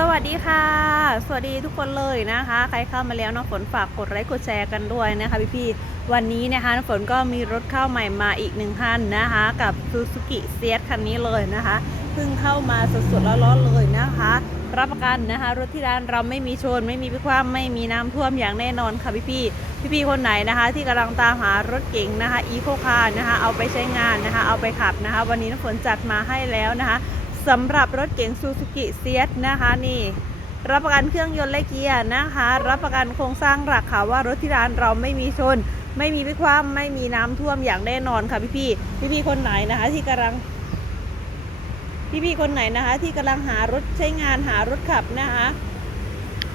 สวัสดีค่ะ สวัสดีทุกคนเลยนะคะ ใครเข้ามาแล้วน้องฝนฝากกดไลค์กดแชร์กันด้วยนะคะพี่ๆวันนี้นะคะน้องฝนก็มีรถเข้าใหม่มาอีกหนึ่งคันนะคะ กับ Suzuki s ียคันนี้เลยนะคะเพิ่งเข้ามาสดๆร้อนๆเลยนะคะ รับประกันนะคะ รถที่ร้านเราไม่มีชน ไม่มีพิความไม่มีน้ำท่วมอย่างแน่นอนค่ะพี่ๆพี่ๆคนไหนนะคะ ที่กำลังตามหารถเก๋งนะคะอีโคคาร์นะคะ เอาไปใช้งานนะคะ เอาไปขับนะคะ วันนี้น้องฝนจัดมาให้แล้วนะคะ สำหรับรถเก๋งซูซูกิเซียนะคะนี่ รับประกันเครื่องยนต์และเกียร์นะคะ รับประกันโครงสร้างหลักค่ะว่ารถที่ร้านเราไม่มีชน ไม่มีพิความไม่มีน้ำท่วมอย่างแน่นอนค่ะพี่พี่พี่พี่คนไหนนะคะ ที่กำลัง พี่พี่คนไหนนะคะ ที่กำลังหารถใช้งานหารถขับนะคะ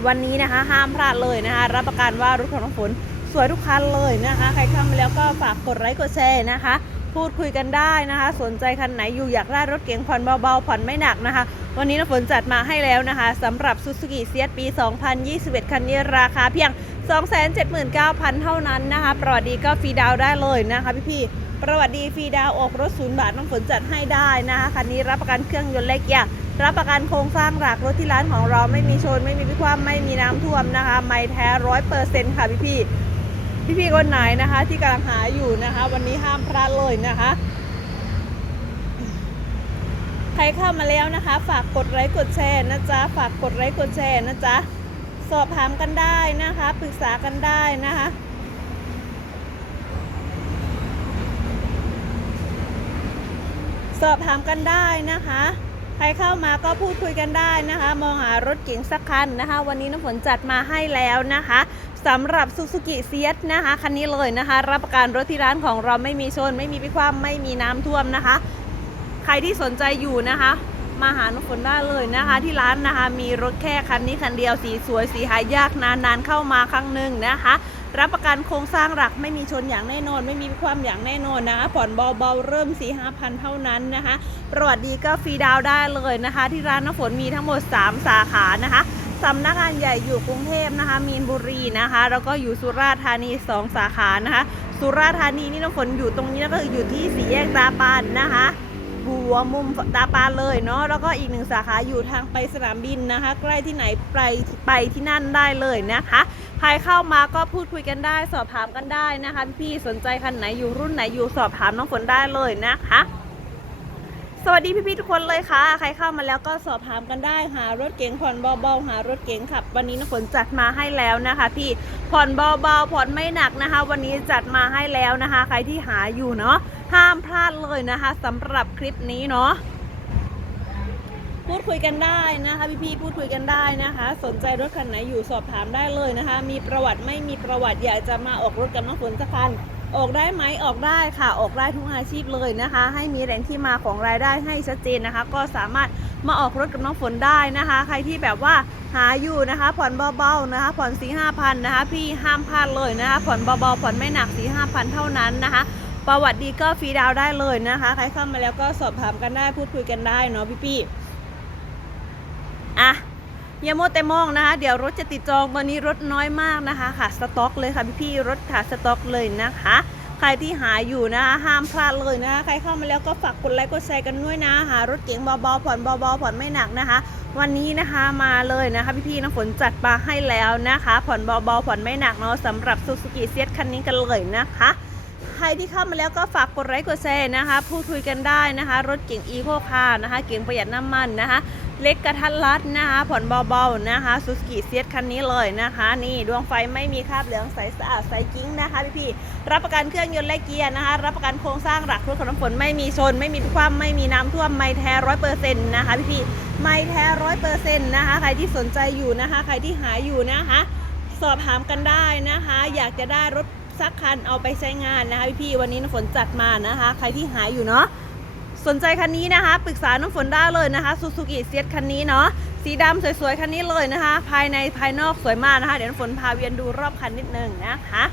วันนี้นะคะห้ามพลาดเลยนะคะ รับประกันว่ารถของน้องฝนสวยทุกคันเลยนะคะ ใครเข้ามาแล้วก็ฝากกดไลค์กดแชร์นะคะ พูดคุยกันได้นะคะ สนใจคันไหนอยู่อยากได้รถเก๋งผ่อนเบาๆผ่อนไม่หนักนะคะ วันนี้น้ำฝนจัดมาให้แล้วนะคะสำหรับ Suzuki s ียปี 2021 คันนี้ราคาเพียง 279,000 เท่านั้นนะคะประวัติดีก็ฟรีดาวได้เลยนะคะพี่ๆประวัติดีฟรีดาวออกรถศูนย์บาทน้ำฝนจัดให้ได้นะคะคันนี้รับประกันเครื่องยนต์และเกียร์รับประกันโครงสร้างหลักรถที่ร้านของเราไม่มีชน ไม่มีพิความไม่มีน้ำท่วมนะคะ ไม่แท้ร้อยเปอร์เซ็นต์ค่ะพี่ๆ พี่ๆคนไหนนะคะ ที่กำลังหาอยู่นะคะ วันนี้ห้ามพลาดเลยนะคะ ใครเข้ามาแล้วนะคะ ฝากกดไลค์กดแชร์นะจ๊ะฝากกดไลค์กดแชร์นะจ๊ะสอบถามกันได้นะคะ ปรึกษากันได้นะคะสอบถามกันได้นะคะ ใครเข้ามาก็พูดคุยกันได้นะคะ มองหารถเก๋งสักคันนะคะ วันนี้น้ำฝนจัดมาให้แล้วนะคะ สำหรับ Suzuki s ียนะคะคันนี้เลยนะคะ รับประกันรถที่ร้านของเราไม่มีชน ไม่มีพิความไม่มีน้ำท่วมนะคะ ใครที่สนใจอยู่นะคะ มาหาน้องฝนได้เลยนะคะ ที่ร้านนะคะ มีรถแค่คันนี้คันเดียวสีสวยสีหายากนานๆเข้ามาครั้งหนึ่งนะคะ รับประกันโครงสร้างหลักไม่มีชนอย่างแน่นอน ไม่มีความอย่างแน่นอนนะคะผ่อนเบาๆเริ่ม4 5พันเท่านั้นนะคะประวัติดีก็ฟรีดาวได้เลยนะคะ ที่ร้านน้ำฝนมีทั้งหมด 3 สาขานะคะ สำนักงานใหญ่อยู่กรุงเทพนะคะ มีนบุรีนะคะ แล้วก็อยู่สุราษฎร์ธานี 2 สาขานะคะ สุราษฎร์ธานีนี่น้ำฝนอยู่ตรงนี้ก็คืออยู่ที่สี่แยกตาปานนะคะหัวมุมตาปานเลยเนาะแล้วก็อีกหนึ่งสาขาอยู่ทางไปสนามบินนะคะ ใกล้ที่ไหนไปไปที่นั่นได้เลยนะคะใครเข้ามาก็พูดคุยกันได้ สอบถามกันได้นะคะ พี่ๆสนใจคันไหนอยู่รุ่นไหนอยู่สอบถามน้องฝนได้เลยนะคะ สวัสดีพี่ๆทุกคนเลยค่ะ ใครเข้ามาแล้วก็สอบถามกันได้หารถเก๋งผ่อนเบาๆหารถเก๋งขับ วันนี้น้องฝนจัดมาให้แล้วนะคะ พี่ผ่อนเบาๆผ่อนไม่หนักนะคะ วันนี้จัดมาให้แล้วนะคะ ใครที่หาอยู่เนาะห้ามพลาดเลยนะคะสำหรับคลิปนี้เนาะพูดคุยกันได้นะคะพี่ๆพูดคุยกันได้นะคะ สนใจรถคันไหนอยู่สอบถามได้เลยนะคะ มีประวัติไม่มีประวัติอยากจะมาออกรถกับน้องฝนสักคัน ออกได้ไหมออกได้ค่ะออกได้ทุกอาชีพเลยนะคะ ให้มีแหล่งที่มาของรายได้ให้ชัดเจนนะคะ ก็สามารถมาออกรถกับน้องฝนได้นะคะ ใครที่แบบว่าหาอยู่นะคะ ผ่อนเบาๆนะคะ ผ่อนสี่ห้าพันนะคะ พี่ห้ามพลาดเลยนะคะ ผ่อนเบาๆผ่อนไม่หนักสี่ห้าพันเท่านั้นนะคะ ประวัติดีก็ฟรีดาวได้เลยนะคะ ใครเข้ามาแล้วก็สอบถามกันได้พูดคุยกันได้เนาะพี่ๆอะ อย่าโมแต่มองนะคะ เดี๋ยวรถจะติดจองวันนี้รถน้อยมากนะคะขาดสต็อกเลยค่ะพี่ๆรถขาดสต็อกเลยนะคะ ใครที่หาอยู่นะคะห้ามพลาดเลยนะคะใครเข้ามาแล้วก็ฝากกดไลค์กดแชร์กันด้วยนะหารถเก๋งเบาๆผ่อนเบาๆผ่อนไม่หนักนะคะ วันนี้นะคะมาเลยนะคะพี่ๆน้ำฝนจัดมาให้แล้วนะคะ ผ่อนเบาๆผ่อนไม่หนักเนาะสำหรับซูซูกิเซียคันนี้กันเลยนะคะ ใครที่เข้ามาแล้วก็ฝากกดไลค์กดแชร์นะคะ พูดคุยกันได้นะคะ รถเก๋งอีโคคาร์นะคะ เก๋งประหยัดน้ำมันนะคะ เล็กกระทัดรัดนะคะ ผ่อนเบาๆนะคะซูซูกิเซียคันนี้เลยนะคะ นี่ดวงไฟไม่มีคราบเหลืองใสสะอาดใสกิ้งนะคะพี่ๆรับประกันเครื่องยนต์และเกียร์นะคะ รับประกันโครงสร้างหลักรถของน้ำฝนไม่มีชน ไม่มีความไม่มีน้ำท่วมไม่แท้ร้อยเปอร์เซ็นต์นะคะพี่ๆไม่แท้ร้อยเปอร์เซ็นต์นะคะ ใครที่สนใจอยู่นะคะ ใครที่หาอยู่นะคะ สอบถามกันได้นะคะ อยากจะได้รถ สักคันเอาไปใช้งานนะคะพี่ๆวันนี้น้ำฝนจัดมานะคะ ใครที่หายอยู่เนาะสนใจคันนี้นะคะ ปรึกษาน้ำฝนได้เลยนะคะซูซูกิเซียคันนี้เนาะสีดำสวยๆคันนี้เลยนะคะ ภายในภายนอกสวยมากนะคะ เดี๋ยวน้ำฝนพาเวียนดูรอบคันนิดนึงนะคะ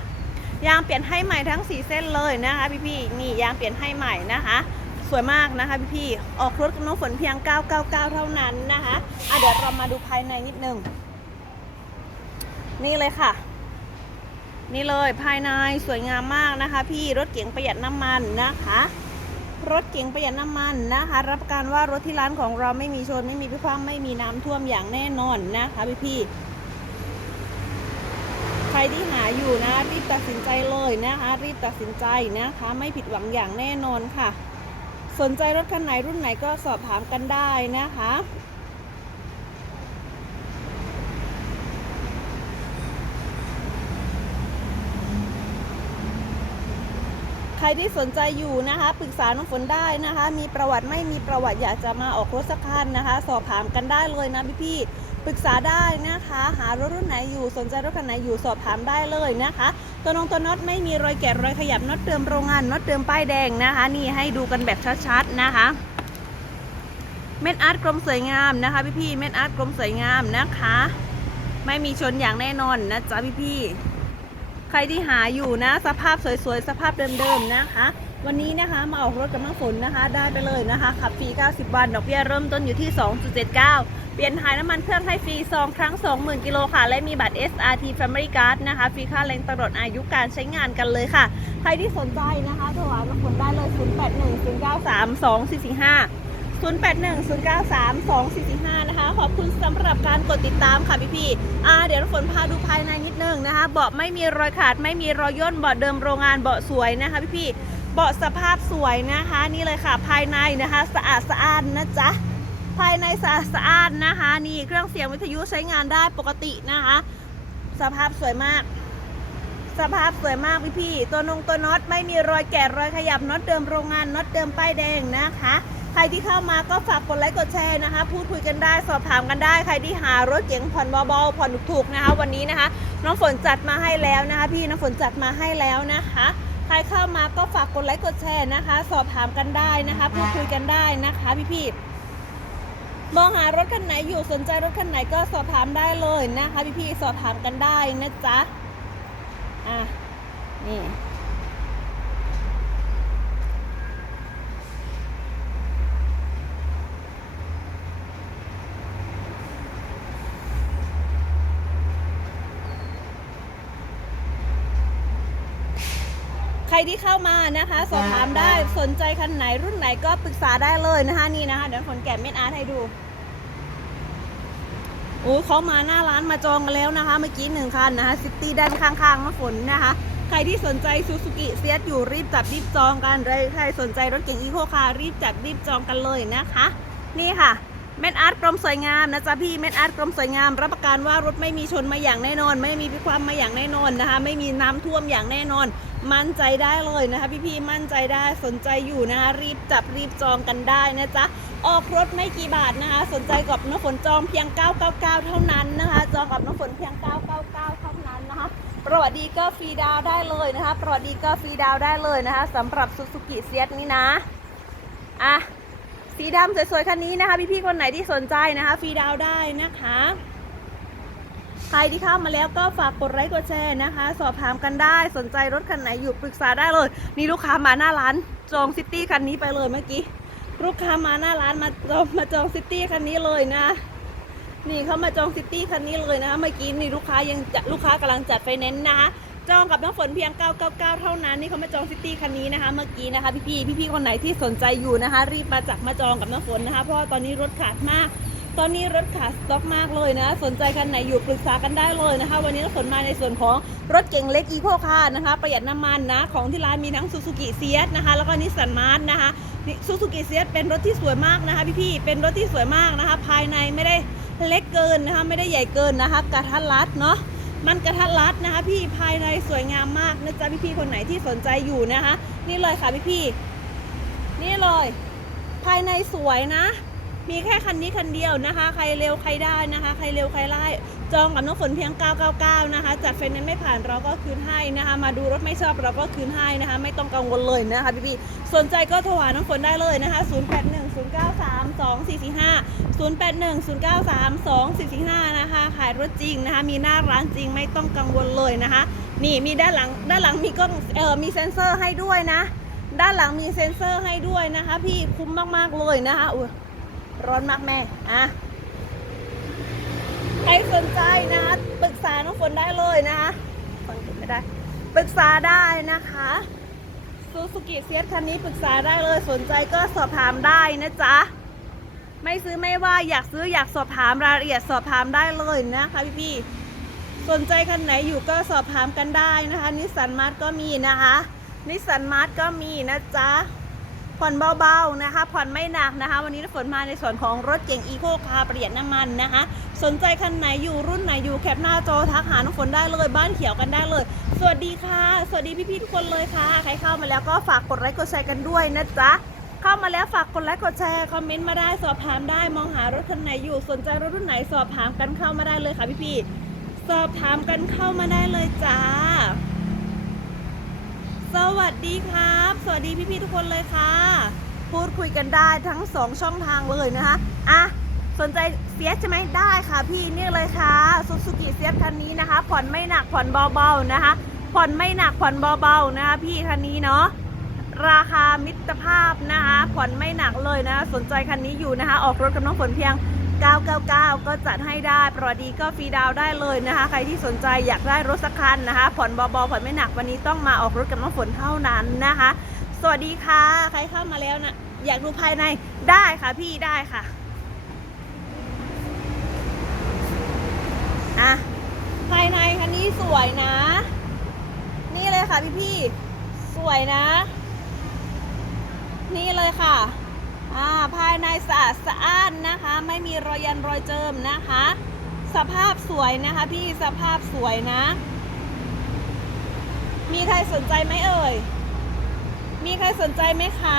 ยางเปลี่ยนให้ใหม่ทั้งสีเส้นเลยนะคะ พี่ๆนี่ยางเปลี่ยนให้ใหม่นะคะ สวยมากนะคะพี่ๆออกรถกับน้องฝนเพียง 999 เท่านั้นนะคะอะเดี๋ยวเรามาดูภายในนิดนึง นี่เลยค่ะ นี่เลยภายในสวยงามมากนะคะ พี่รถเก๋งประหยัดน้ำมันนะคะ รถเก๋งประหยัดน้ำมันนะคะ รับประกันว่ารถที่ร้านของเราไม่มีชนไม่มีพิความไม่มีน้ำท่วมอย่างแน่นอนนะคะพี่พี่ใครที่หาอยู่นะรีบตัดสินใจเลยนะคะรีบตัดสินใจนะคะ ไม่ผิดหวังอย่างแน่นอนค่ะ สนใจรถคันไหนรุ่นไหนก็สอบถามกันได้นะคะ รที่สนใจอยู่นะคะปรึกษาน้องฝนได้นะคะ มีประวัติไม่มีประวัติอยากจะมาออกรถสักคันนะคะ สอบถามกันได้เลยนะพี่พี่ปรึกษาได้นะคะ หารถรุ่นไหนอยู่สนใจรถคันไหนอยู่สอบถามได้เลยนะคะ ตัวน้องตัวน็อตไม่มีรอยแกะรอยขยับน็อตเติมโรงงานน็อตเติมป้ายแดงนะคะ นี่ให้ดูกันแบบชัดๆนะคะเม็ดอาร์ตกลมสวยงามนะคะพี่พี่เม็ดอาร์ตกลมสวยงามนะคะ ไม่มีชนอย่างแน่นอนนะจ๊ะพี่พี่ ใครที่หาอยู่นะ สภาพสวยๆ สภาพเดิมๆนะคะ วันนี้นะคะมาออกรถกับน้องฝนนะคะ ได้ไปเลยนะคะ ขับฟรี 90 วัน ดอกเบี้ยเริ่มต้นอยู่ที่ 2.79 เปลี่ยนถ่ายน้ำมันเครื่องให้ฟรี 2 ครั้ง 20,000 กิโลค่ะ และมีบัตร SRT Family Card นะคะ ฟรีค่าแรงตลอดอายุการใช้งานกันเลยค่ะ ใครที่สนใจนะคะโทรหาน้องฝนได้เลย 0810932445 0810932445 นะคะ ขอบคุณสำหรับการกดติดตามค่ะพี่พี่อ่าเดี๋ยวฝนพาดูภายในนิดนึงนะคะ เบาะไม่มีรอยขาดไม่มีรอยย่นเบาะเดิมโรงงานเบาะสวยนะคะพี่พี่เบาะสภาพสวยนะคะ นี่เลยค่ะภายในนะคะสะอาดสะอานนะจ๊ะภายในสะอาดสะอานนะคะ นี่เครื่องเสียงวิทยุใช้งานได้ปกตินะคะ สภาพสวยมาก สภาพสวยมากพี่พี่ตัวนงตัวน็อตไม่มีรอยแกะรอยขยับน็อตเดิมโรงงานน็อตเดิมป้ายแดงนะคะ ใครที่เข้ามาก็ฝากกดไลค์กดแชร์นะคะ พูดคุยกันได้สอบถามกันได้ ใครที่หารถเก๋งผ่อนเบาๆผ่อนถูกๆนะคะ วันนี้นะคะ น้องฝนจัดมาให้แล้วนะคะ พี่น้องฝนจัดมาให้แล้วนะคะใครเข้ามาก็ฝากกดไลค์กดแชร์นะคะ สอบถามกันได้นะคะ พูดคุยกันได้นะคะพี่ๆมองหารถคันไหนอยู่สนใจรถคันไหนก็สอบถามได้เลยนะคะ พี่ๆสอบถามกันได้นะจ๊ะอะนี่ รที่เข้ามานะคะ สอบถามได้สนใจคันไหนรุ่นไหนก็ปรึกษาได้เลยนะคะนี่นะคะเดี๋ยวฝนแกะเม็ดอาร์ตให้ดูโอ้เขามาหน้าร้านมาจองกันแล้วนะคะ เมื่อกี้หนึ่งคันนะคะซิตี้ด้านข้างๆมาฝนนะคะใครที่สนใจซูซูกิเซียอยู่รีบจับรีบจองกันเลยใครสนใจรถเก๋งอีโคคาร์รีบจัดรีบจองกันเลยนะคะ นี่ค่ะ เม็ดอาร์ตกรมสวยงามนะจ๊ะพี่เม็ดอาร์ตกรมสวยงาม รับประกันว่ารถไม่มีชนมาอย่างแน่นอน ไม่มีพิความมาอย่างแน่นอนนะคะ ไม่มีน้ำท่วมอย่างแน่นอน มั่นใจได้เลยนะคะพี่ๆมั่นใจได้สนใจอยู่นะคะรีบจับรีบจองกันได้นะจ๊ะออกรถไม่กี่บาทนะคะ สนใจกับน้ำฝนจองเพียง 999 เท่านั้นนะคะ จองกับน้ำฝนเพียง 999 เท่านั้นนะคะประวัติดีก็ฟรีดาวได้เลยนะคะประวัติดีก็ฟรีดาวได้เลยนะคะสำหรับซูซูกิเซียนี้นะอะ สีดำสวยๆคันนี้นะคะพี่ๆคนไหนที่สนใจนะคะฟรีดาวได้นะคะ ใครที่เข้ามาแล้วก็ฝากกดไลค์กดแชร์นะคะ สอบถามกันได้สนใจรถคันไหนอยู่ปรึกษาได้เลย นี่ลูกค้ามาหน้าร้านจองซิตี้คันนี้ไปเลยเมื่อกี้ลูกค้ามาหน้าร้านมาจองมาจองซิตี้คันนี้เลยนะ นี่เขามาจองซิตี้คันนี้เลยนะคะเมื่อกี้นี่ลูกค้ายังจะลูกค้ากำลังจัดไฟแนนซ์นะคะ จองกับน้ำฝนเพียง 999 เท่านั้น นี่เขามาจองซิตี้คันนี้นะคะ เมื่อกี้นะคะพี่ๆพี่ๆคนไหนที่สนใจอยู่นะคะ รีบมาจักมาจองกับน้ำฝนนะคะ เพราะว่าตอนนี้รถขาดมาก ตอนนี้รถขาดสต็อกมากเลยนะ สนใจคันไหนอยู่ปรึกษากันได้เลยนะคะ วันนี้น้ำฝนมาในส่วนของรถเก๋งเล็กอีโคคาร์นะคะ ประหยัดน้ำมันนะ ของที่ร้านมีทั้งซูซูกิเซียสนะคะ แล้วก็นิสสันมาร์ทนะคะซูซูกิเซียสเป็นรถที่สวยมากนะคะพี่ๆเป็นรถที่สวยมากนะคะ ภายในไม่ได้เล็กเกินนะคะ ไม่ได้ใหญ่เกินนะคะกระทัดรัดเนาะ มันกระทัดรัดนะคะ พี่ภายในสวยงามมากนะจ๊ะพี่ๆคนไหนที่สนใจอยู่นะคะ นี่เลยค่ะพี่ๆนี่เลย ภายในสวยนะ มีแค่คันนี้คันเดียวนะคะ ใครเร็วใครได้นะคะ ใครเร็วใครไล่จองกับน้องฝนเพียง 999 นะคะ จัดไฟแนนซ์ไม่ผ่านเราก็คืนให้นะคะ มาดูรถไม่ชอบเราก็คืนให้นะคะ ไม่ต้องกังวลเลยนะคะพี่ๆสนใจก็โทรหาน้องฝนได้เลยนะคะ 0810932445 0810932445 นะคะ ขายรถจริงนะคะ มีหน้าร้านจริงไม่ต้องกังวลเลยนะคะ นี่มีด้านหลังด้านหลังมีกล้องเออมีเซ็นเซอร์ให้ด้วยนะ ด้านหลังมีเซ็นเซอร์ให้ด้วยนะคะ พี่คุ้มมากๆเลยนะคะอุ้ย ร้อนมากแม่อะใครสนใจนะคะปรึกษาน้องฝนได้เลยนะคะฟังไม่ได้ปรึกษาได้นะคะสซูซูกิเซียสคันนี้ปรึกษาได้เลยสนใจก็สอบถามได้นะจ๊ะไม่ซื้อไม่ว่าอยากซื้ออยากสอบถามรายละเอียดสอบถามได้เลยนะคะพี่พี่ๆสนใจคันไหนอยู่ก็สอบถามกันได้นะคะนิสสันมาร์ทก็มีนะคะนิสสันมาร์ทก็มีนะจ๊ะ ผ่อนเบาๆนะคะ ผ่อนไม่หนักนะคะ วันนี้ฝนมาในส่วนของรถเก่งอีโคคาร์ประหยัดน้ำมันนะคะ สนใจคันไหนอยู่รุ่นไหนอยู่แคปหน้าจอทักหาน้องฝนได้เลยบ้านเขียวกันได้เลย สวัสดีค่ะ สวัสดีพี่ๆทุกคนเลยค่ะ ใครเข้ามาแล้วก็ฝากกดไลค์กดแชร์กันด้วยนะจ๊ะเข้ามาแล้วฝากกดไลค์กดแชร์คอมเมนต์มาได้สอบถามได้มองหารถคันไหนอยู่สนใจรถรุ่นไหนสอบถามกันเข้ามาได้เลยค่ะพี่ๆสอบถามกันเข้ามาได้เลยจ้า สวัสดีครับ สวัสดีพี่ๆทุกคนเลยค่ะ พูดคุยกันได้ทั้งสองช่องทางเลยนะคะอะสนใจเฟียสใช่ไหมได้ค่ะพี่นี่เลยค่ะซูซูกิเฟียสคันนี้นะคะ ผ่อนไม่หนักผ่อนเบาๆนะคะ ผ่อนไม่หนักผ่อนเบาๆนะคะ พี่คันนี้เนาะราคามิตรภาพนะคะ ผ่อนไม่หนักเลยนะ สนใจคันนี้อยู่นะคะ ออกรถกับน้องฝนเพียง 999 ก็จัดให้ได้ปรดีก็ฟรีดาวได้เลยนะคะ ใครที่สนใจอยากได้รถสักคันนะคะ ผ่อนเบาๆผ่อนไม่หนักวันนี้ต้องมาออกรถกับน้องฝนเท่านั้นนะคะ สวัสดีค่ะ ใครเข้ามาแล้วนะอยากดูภายในได้ค่ะพี่ได้ค่ะอะภายในคันนี้สวยนะ นี่เลยค่ะพี่พี่สวยนะ นี่เลยค่ะ อ่าภายในสะอาดสะอ้านนะคะ ไม่มีรอยยันรอยเจิมนะคะ สภาพสวยนะคะพี่สภาพสวยนะ มีใครสนใจไหมเอ่ย มีใครสนใจไหมคะ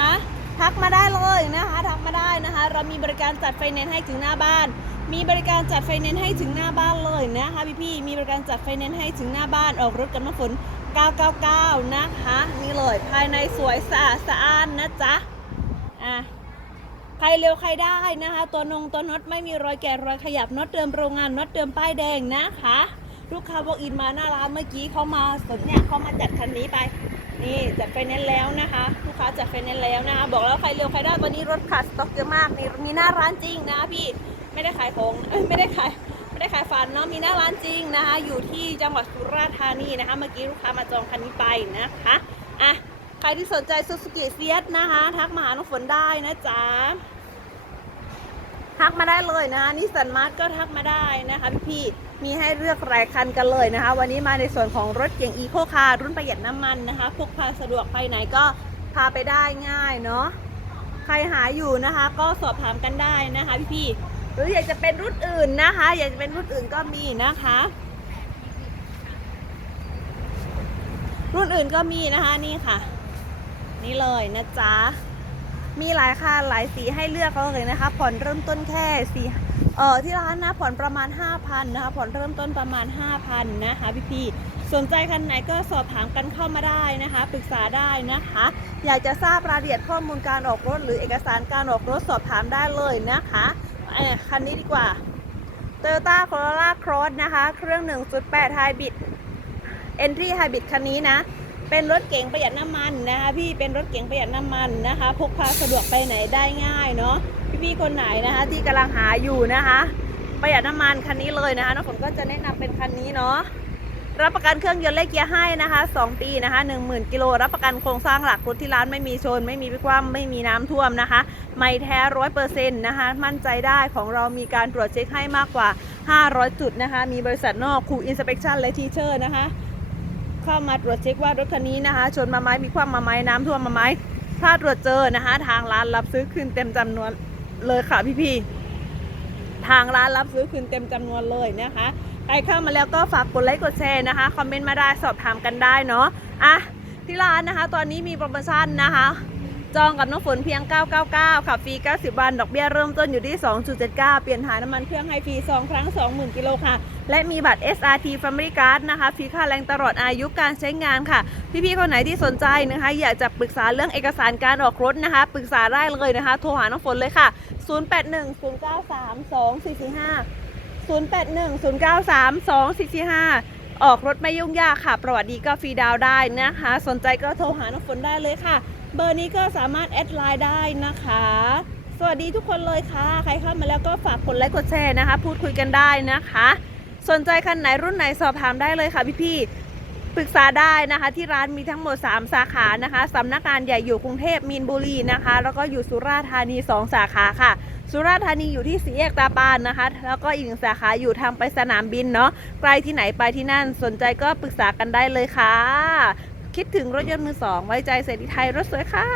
ทักมาได้เลยนะคะทักมาได้นะคะ เรามีบริการจัดไฟแนนซ์ให้ถึงหน้าบ้าน มีบริการจัดไฟแนนซ์ให้ถึงหน้าบ้านเลยนะคะพี่พี่ๆมีบริการจัดไฟแนนซ์ให้ถึงหน้าบ้านออกรถกับน้ำฝน 999 นะคะ นี่เลยภายในสวยสะอาดสะอ้านนะจ๊ะอะ ใครเร็วใครได้นะคะ ตัวนงตัวน็อตไม่มีรอยแกะรอยขยับน็อตเดิมโรงงานน็อตเดิมป้ายแดงนะคะ ลูกค้าบอกอินมาหน้าร้านเมื่อกี้เขามาสนเนี่ยเขามาจัดคันนี้ไปนี่จัดไฟแนนซ์แล้วนะคะ ลูกค้าจัดไฟแนนซ์แล้วนะคะ บอกแล้วใครเร็วใครได้ตอนนี้รถขาดสต็อกเยอะมากนี่มีหน้าร้านจริงนะพี่ไม่ได้ขายของไม่ได้ขายไม่ได้ขายฟันเนาะมีหน้าร้านจริงนะคะ อยู่ที่จังหวัดสุราษฎร์ธานีนะคะ เมื่อกี้ลูกค้ามาจองคันนี้ไปนะคะอะ ใครที่สนใจซูซูกิเฟียสนะคะ ทักมาหาน้องฝนได้นะจ๊ะ ทักมาได้เลยนะคะนิสสันมาร์ทก็ทักมาได้นะคะพี่ๆมีให้เลือกหลายคันกันเลยนะคะ วันนี้มาในส่วนของรถเก๋งอีโคคาร์รุ่นประหยัดน้ำมันนะคะพกพาสะดวกไปไหนก็พาไปได้ง่ายเนาะใครหาอยู่นะคะ ก็สอบถามกันได้นะคะพี่ๆหรืออยากจะเป็นรุ่นอื่นนะคะ อยากจะเป็นรุ่นอื่นก็มีนะคะรุ่นอื่นก็มีนะคะนี่ค่ะ นี่เลยนะจ๊ะ มีหลายคันหลายสีให้เลือกเลยนะคะ ผ่อนเริ่มต้นแค่สีเออที่ร้านนะผ่อนประมาณ 5,000นะคะผ่อนเริ่มต้นประมาณ 5,000นะคะพี่ๆสนใจคันไหนก็สอบถามกันเข้ามาได้นะคะปรึกษาได้นะคะ อยากจะทราบรายละเอียดข้อมูลการออกรถ หรือเอกสารการออกรถสอบถามได้เลยนะคะเออคันนี้ดีกว่า Toyota Corolla Cross นะคะ เครื่อง 1.8 Hybrid Entry Hybrid คันนี้นะ เป็นรถเก๋งประหยัดน้ำมันนะคะพี่เป็นรถเก๋งประหยัดน้ำมันนะคะพกพาสะดวกไปไหนได้ง่ายเนาะพี่ๆคนไหนนะคะ ที่กำลังหาอยู่นะคะ ประหยัดน้ำมันคันนี้เลยนะคะน้องฝนก็จะแนะนำเป็นคันนี้เนาะรับประกันเครื่องยนต์และเกียร์ให้นะคะ 2 ปีนะคะ 10,000 กิโล รับประกันโครงสร้างหลักรถที่ร้านไม่มีชน ไม่มีพิความไม่มีน้ำท่วมนะคะ ไม่แท้ร้อยเปอร์เซ็นต์นะคะ มั่นใจได้ของเรามีการตรวจเช็คให้มากกว่า 500 จุดนะคะ มีบริษัทนอกคูอินสเป t ชันและทีเชอร์นะคะ เข้ามาตรวจเช็คว่ารถคันนี้นะคะ ชนมาไหมมีความมาไหมน้ำท่วมมาไหมถ้าตรวจเจอนะคะ ทางร้านรับซื้อคืนเต็มจำนวนเลยค่ะพี่ๆทางร้านรับซื้อคืนเต็มจำนวนเลยนะคะใครเข้ามาแล้วก็ฝากกดไลค์กดแชร์นะคะคอมเมนต์มาได้สอบถามกันได้เนาะอะที่ร้านนะคะ ตอนนี้มีโปรโมชั่นนะคะ จองกับน้องฝนเพียง 999ขับฟรี 90 วัน ดอกเบี้ยเริ่มต้นอยู่ที่ 2.79 เปลี่ยนถ่ายน้ำมันเครื่องให้ฟรี 2 ครั้ง 20,000 กิโลค่ะ และมีบัตร SRT Family Card นะคะฟรีค่าแรงตลอดอายุการใช้งานค่ะ พี่ๆ คนไหนที่สนใจนะคะ อยากจะปรึกษาเรื่องเอกสารการออกรถนะคะ ปรึกษาได้เลยนะคะ โทรหาน้องฝนเลยค่ะ 0810932445 0810932445 ออกรถไม่ยุ่งยากค่ะ ประวัติดีก็ฟรีดาวได้นะคะ สนใจก็โทรหาน้องฝนได้เลยค่ะ เบอร์นี้ก็สามารถแอดไลน์ได้นะคะ สวัสดีทุกคนเลยค่ะ ใครเข้ามาแล้วก็ฝากกดไลค์กดแชร์นะคะ พูดคุยกันได้นะคะ สนใจคันไหนรุ่นไหนสอบถามได้เลยค่ะพี่ๆปรึกษาได้นะคะ ที่ร้านมีทั้งหมด 3 สาขานะคะสำนักงานใหญ่อยู่กรุงเทพมีนบุรีนะคะ แล้วก็อยู่สุราษฎร์ธานี 2 สาขาค่ะสุราษฎร์ธานีอยู่ที่สีแยกตาปานนะคะ แล้วก็อีกหนึ่งสาขาอยู่ทางไปสนามบินเนาะใกล้ที่ไหนไปที่นั่นสนใจก็ปรึกษากันได้เลยค่ะ คิดถึงรถยนต์มือสอง ไว้ใจเสรีไทยรถสวยค่ะ